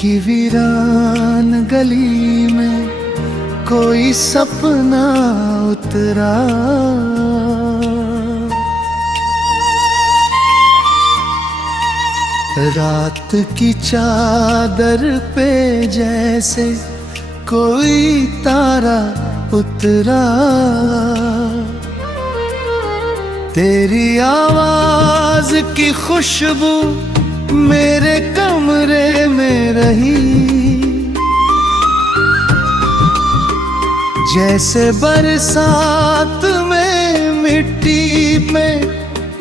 की वीरान गली में कोई सपना उतरा। रात की चादर पे जैसे कोई तारा उतरा। तेरी आवाज की खुशबू मेरे कमरे में रही, जैसे बरसात में मिट्टी पे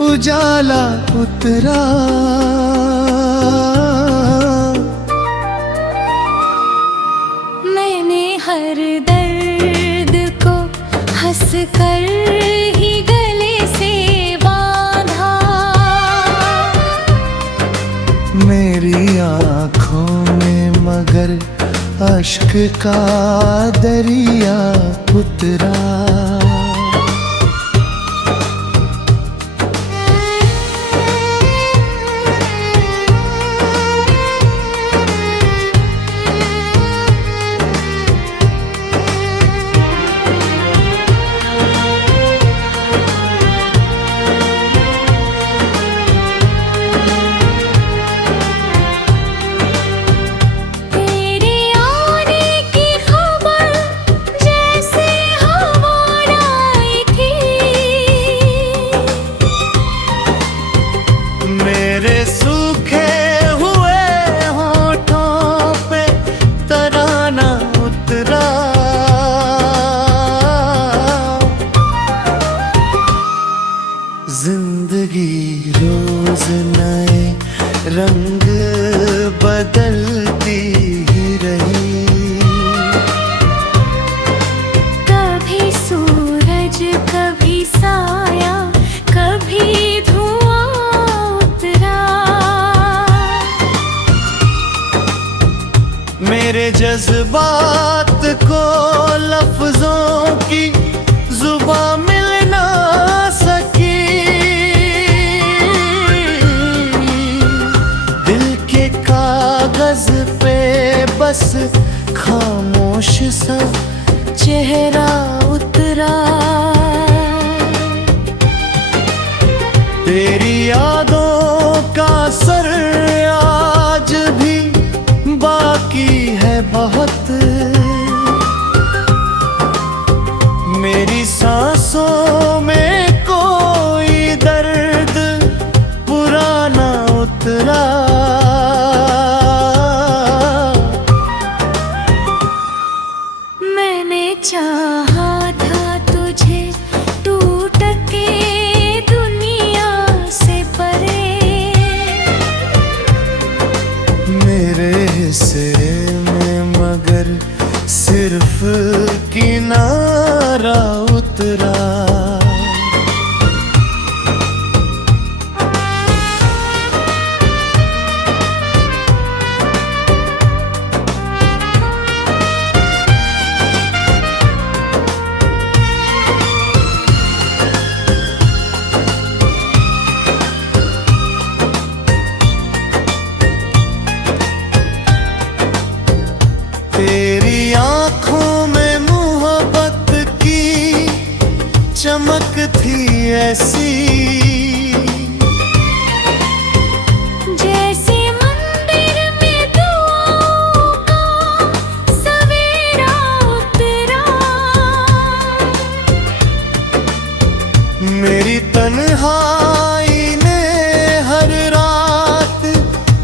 उजाला उतरा। मैंने हर दर्द को हंस कर ही गले से बांधा। मेरी आँखों में मगर अश्क का दरिया उतरा। मेरे सूखे हुए होठों पे तराना उतरा। जिंदगी रोज नए रंग बदलती ही रही। कभी सूरज कभी साया कभी मेरे जज्बात को लफ्जों की जुबान मिल ना सकी। दिल के कागज पे बस खामोश सा चेहरा उतरा। तेरी यादों का सर आज भी बाकी है बहुत। मेरी सांसों में कोई दर्द पुराना उतरा। मैंने चाहा था तुझे टूट के दुनिया से परे। मेरे हिस्से में मगर सिर्फ किनारा उतरा। तेरी आँखों में मोहब्बत की चमक थी ऐसी, जैसे मंदिर में दुआओं का सवेरा उतरा। मेरी तन्हाई ने हर रात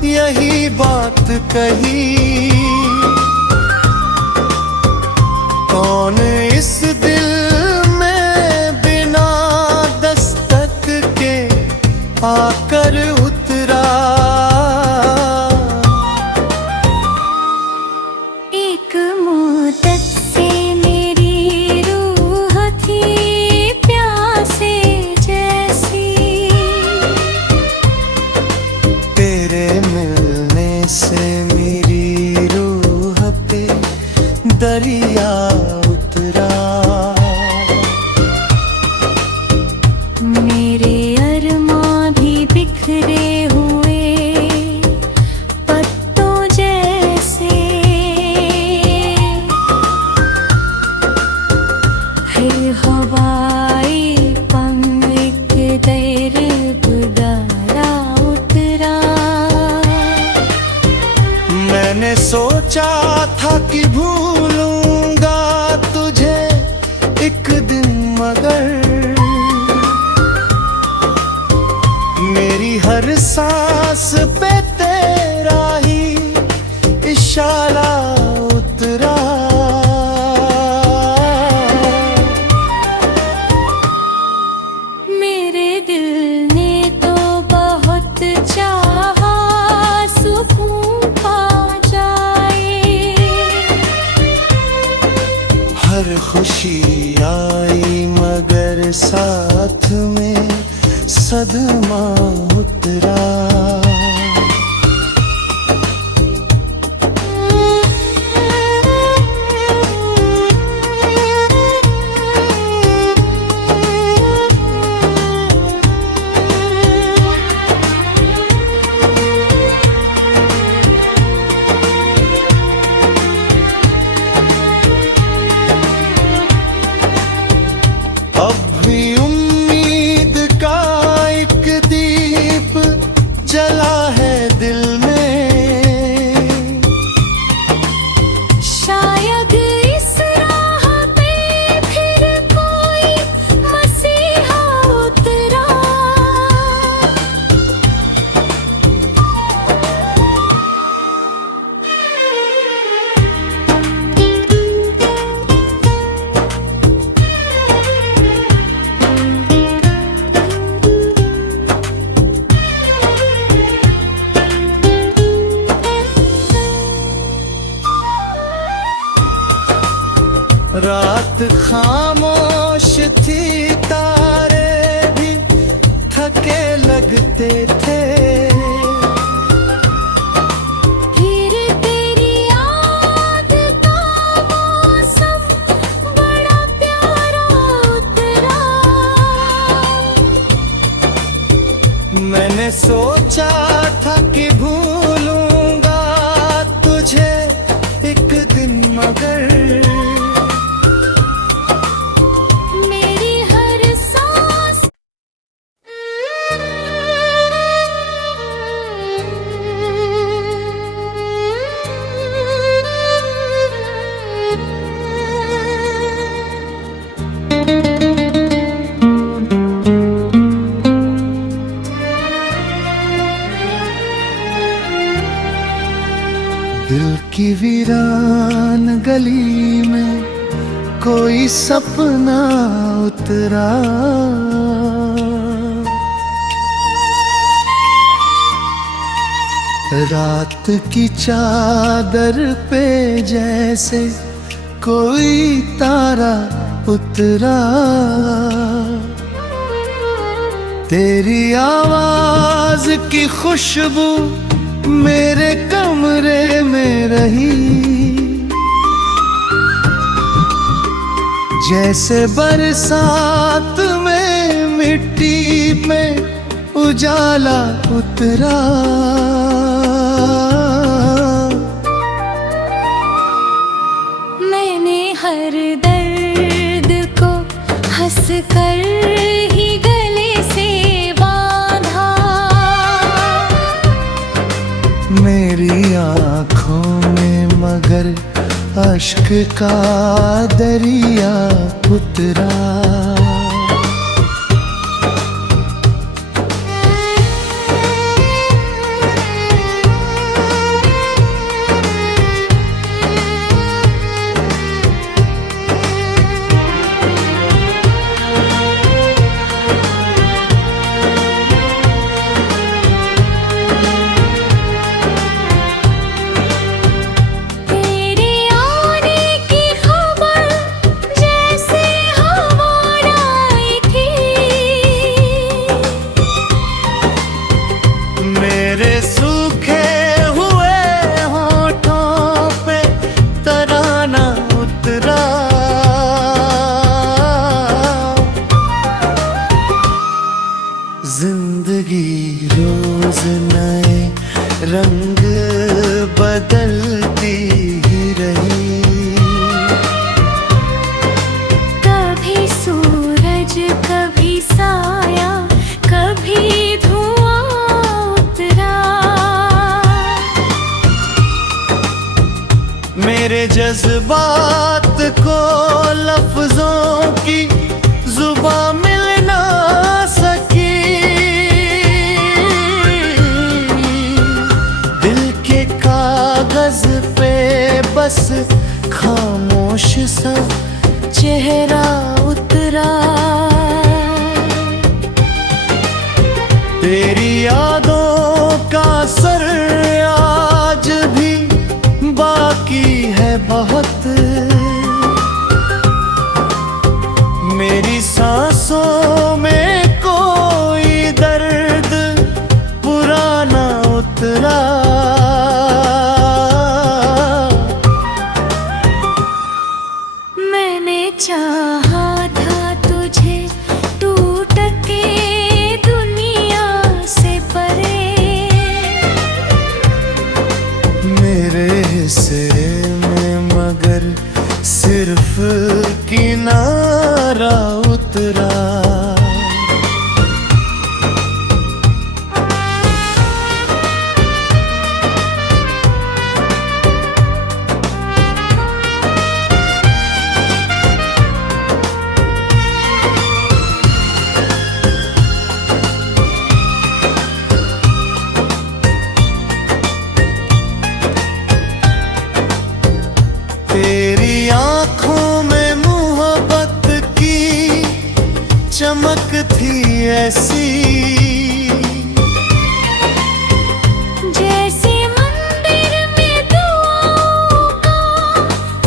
यही बात कही। कौन इस दिल में बिना दस्तक के आकर उतरा। एक मुद्दत से मेरी रूह थी प्यासे जैसी। तेरे मिलने से मेरी रूह पे दरिया उतरा। मेरे अरमां भी बिखरे हुए खुशी आई मगर साथ में सदमा उतरा। अब भी उम्मीद का एक दीप जला है दिल में। शायद इस राह पे फिर कोई मसीहा उतरा। रात खामोश थी, तारे भी थके लगते थे। फिर तेरी याद का मौसम बड़ा प्यारा उतरा। मैंने सोचा था कि भूलूंगा तुझे एक दिन, मगर मेरी हर सांस दिल की वीरान गली में कोई सपना उतरा। रात की चादर पे जैसे कोई तारा उतरा। तेरी आवाज की खुशबू मेरे कमरे में रही। जैसे बरसात में मिट्टी में उजाला उतरा। मैंने हर दर्द को हंस कर ही गले से बांधा। मेरी आँखों में मगर अश्क का दरिया उतरा। तेरे आने की खबर जैसे हवा आई थी। मेरे सूखे हुए होठों पे तराना उतरा। जिंदगी रोज नए रंग बदलती ही रही। कभी सूरज कभी साया कभी धुआं उतरा। मेरे जज्बात को लफ्जों की जुबान मिल ना सकी। दिल के कागज पे बस खामोश सा चेहरा उतरा। तेरी यादों का असर आज भी बाकी है बहुत। महक थी ऐसी, जैसे मंदिर में दुआओं का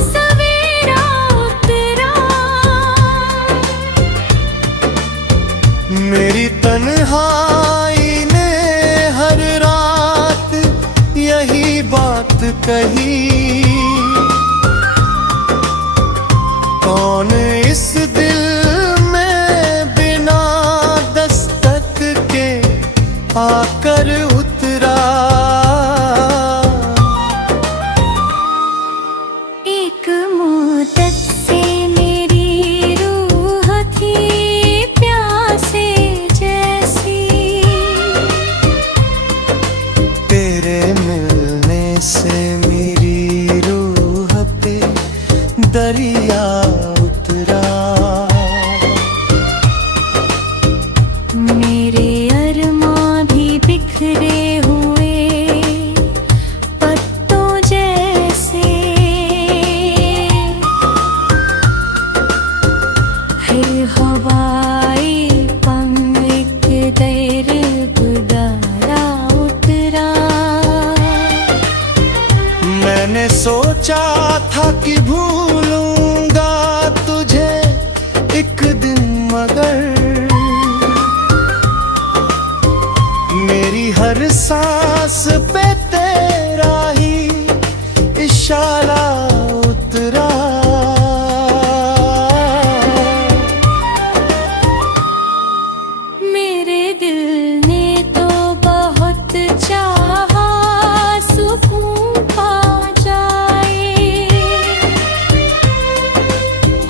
सवेरा उतरा। मेरी तन्हाई ने हर रात यही बात कही, कौन इस दिल में बिना दस्तक के आकर उतरा। एक मुद्दत से मेरी रूह थी प्यासे जैसी, तेरे मिलने से मेरी रूह पे दरिया उतरा। मेरे अरमां भी बिखरे हुए पत्तों जैसे, फिर हवाई पंख एक देर गुजारा उतरा। मैंने सोचा था कि भूलूंगा तुझे एक दिन, मगर मेरी हर सांस पे तेरा ही इशारा उतरा। मेरे दिल ने तो बहुत चाहा सुकून पा जाए,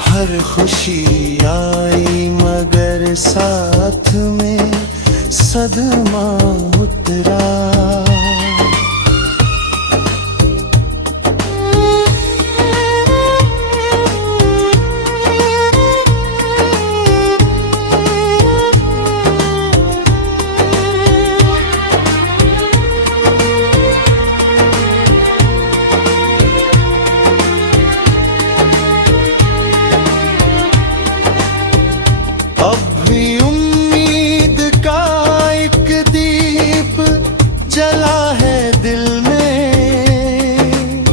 हर खुशी आई मगर साथ में सदमा उतरा। अब भी उम्मीद का एक दीप जला है दिल में,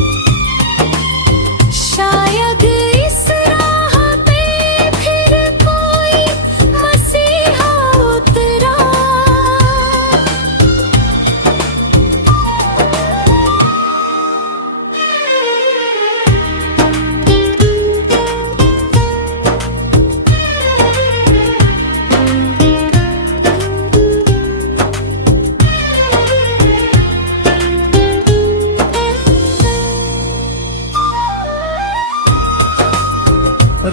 शायद इस राह पे फिर कोई मसीहा उतरा।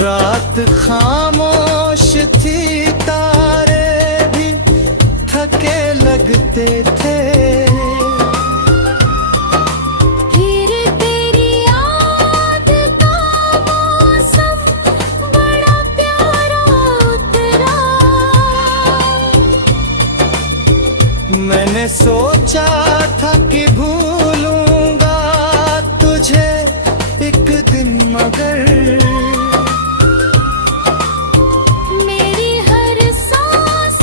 रात खामोश थी, तारे भी थके लगते थे, फिर तेरी याद का मौसम बड़ा प्यारा उतरा। मैंने सोचा था कि भूलूंगा तुझे एक दिन, मगर मेरी हर सांस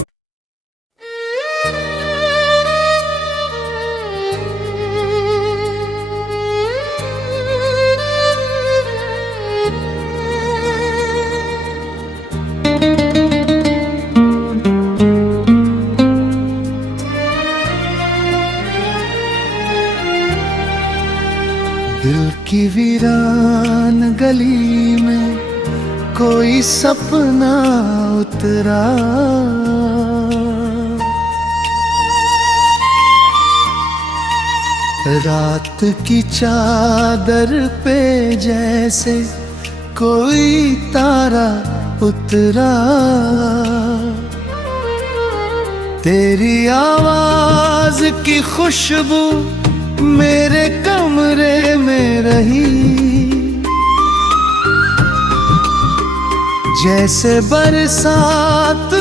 दिल की वीरान गली में कोई सपना उतरा। रात की चादर पे जैसे कोई तारा उतरा। तेरी आवाज की खुशबू मेरे कमरे में रही, जैसे बरसात